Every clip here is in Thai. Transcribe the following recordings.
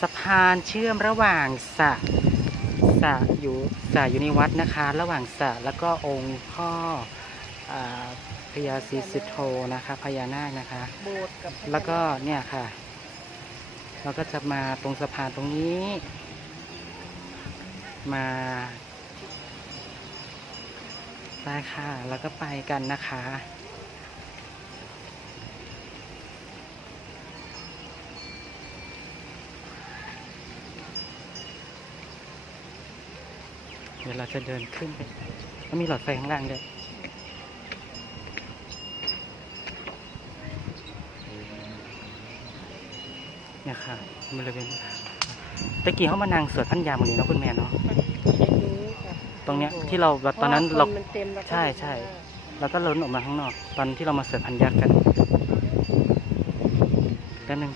สะพานเชื่อมระหว่างสระสระอยู่สระอยู่ในวัดนะคะ ระหว่างสระแล้วก็องค์พ่ออาพญาศรีสุโธนะคะพญานาคนะคะ โบสถ์กับแล้วก็เนี่ยค่ะ เราก็จะมาตรงสะพานตรงนี้ มาได้ค่ะ แล้วก็ไปกันนะคะ เดี๋ยวเราจะเดินขึ้นไปแล้วมีหลอดไฟข้างล่างด้วยเนี่ยค่ะบริเวณตะกี้เขามานั่งสวดพันยามตรงนี้เนาะคุณแม่เนาะไม่รู้ค่ะตรงเนี้ยที่เราตอนนั้นพะเราว่คนมันเต็มแล้วก็ใช่ใช่เราก็ล้นออกมาข้างนอก ตอนที่เรามาสวดพันยักษ์กันแป๊บนึง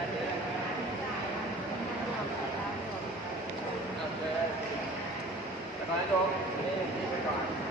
ไปก่อน